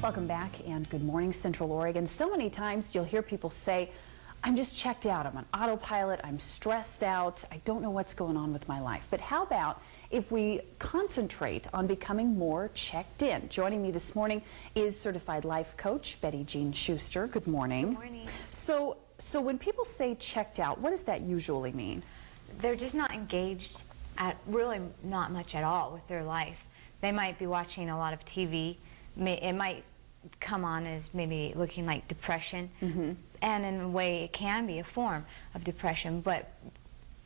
Welcome back and good morning, Central Oregon. So many times you'll hear people say, I'm just checked out, I'm on autopilot, I'm stressed out, I don't know what's going on with my life. But how about if we concentrate on becoming more checked in? Joining me this morning is certified life coach BettyJean Schuster. Good morning. Good morning. So when people say checked out, what does that usually mean? They're just not engaged at really not much at all with their life. They might be watching a lot of TV. It might come on as maybe looking like depression, and in a way it can be a form of depression, but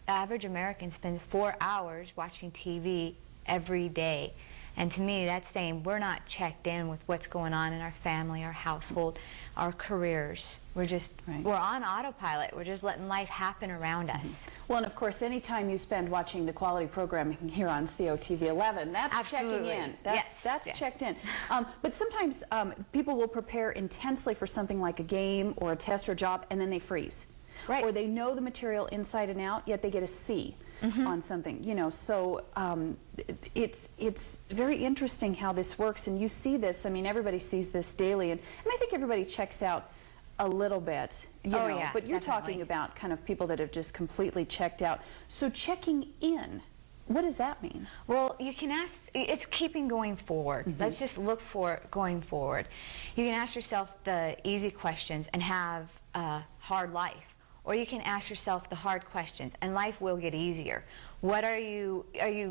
average American spends 4 hours watching TV every day. And to me, that's saying we're not checked in with what's going on in our family, our household, our careers. We're just, we're on autopilot. We're just letting life happen around us. Well, and of course, any time you spend watching the quality programming here on COTV 11, that's Absolutely. checking in. That's Yes. checked in. But sometimes people will prepare intensely for something like a game or a test or job, and then they freeze. Right. Or they know the material inside and out, yet they get a C on something, you know. So it's very interesting how this works, and you see this. I mean, everybody sees this daily, and I think everybody checks out a little bit, you know. Yeah, but you're definitely. talking about kind of people that have just completely checked out. So checking in, what does that mean? Well, you can ask, it's keeping going forward. Let's just look for going forward. You can ask yourself the easy questions and have a hard life. Or you can ask yourself the hard questions, and life will get easier. What are you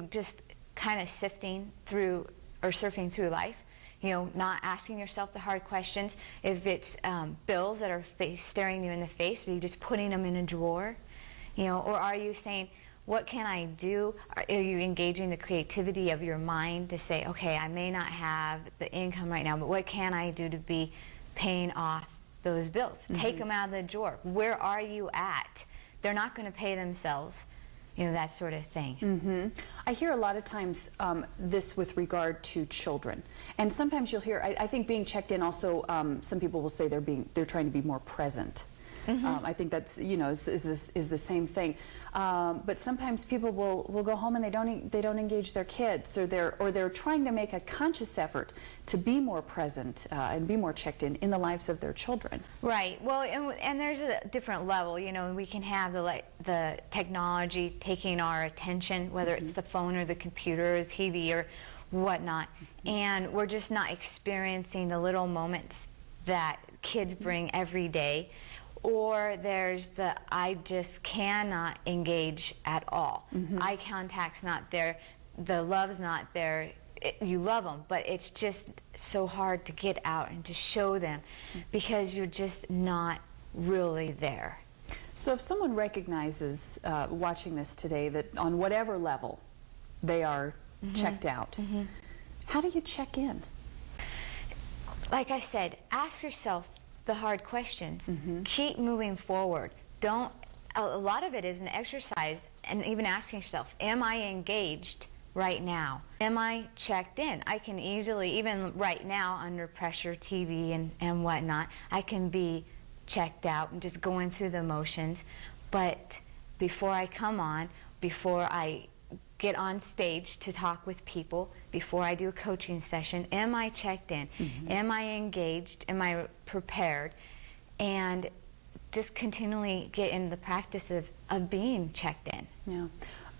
just kind of sifting through or surfing through life? You know, not asking yourself the hard questions. If it's bills that are staring you in the face, are you just putting them in a drawer? You know, or are you saying, what can I do? Are you engaging the creativity of your mind to say, okay, I may not have the income right now, but what can I do to be paying off those bills? Take them out of the drawer. Where are you at? They're not going to pay themselves, you know, that sort of thing. I hear a lot of times this with regard to children, and sometimes you'll hear, I think being checked in also, some people will say they're trying to be more present. I think that's, you know, is the same thing. But sometimes people will go home and they don't engage their kids, or they're trying to make a conscious effort to be more present and be more checked in the lives of their children. Right. Well, and there's a different level. You know, we can have the technology taking our attention, whether it's the phone or the computer or the TV or whatnot, and we're just not experiencing the little moments that kids bring every day. Or there's the I just cannot engage at all. Eye contact's not there, the love's not there. You love them, but it's just so hard to get out and to show them because you're just not really there. So if someone recognizes, watching this today, that on whatever level they are checked out, how do you check in? Like I said, ask yourself the hard questions. Keep moving forward. A lot of it is an exercise, and even asking yourself, am I engaged right now? Am I checked in? I can easily, even right now under pressure, TV and whatnot, I can be checked out and just going through the motions. But before I come on, before I get on stage to talk with people, before I do a coaching session, am I checked in? Am I engaged? Am I prepared? And just continually get in the practice of being checked in. Yeah.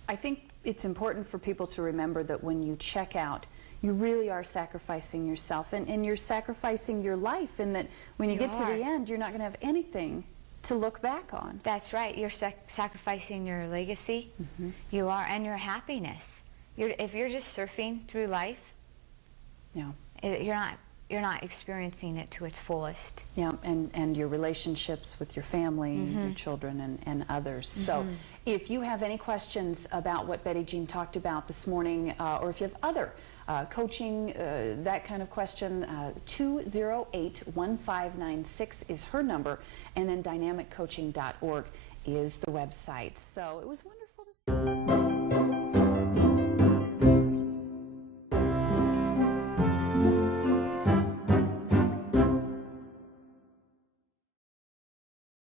I think it's important for people to remember that when you check out, you really are sacrificing yourself, and you're sacrificing your life, and that when you get to the end, you're not going to have anything to look back on. That's right. You're sacrificing your legacy. You are, and your happiness. If you're just surfing through life, you're not experiencing it to its fullest. Yeah, and your relationships with your family, your children, and others. So if you have any questions about what BettyJean talked about this morning, or if you have other coaching, that kind of question, 208-1596 is her number, and then dynamiccoaching.org is the website. So it was wonderful.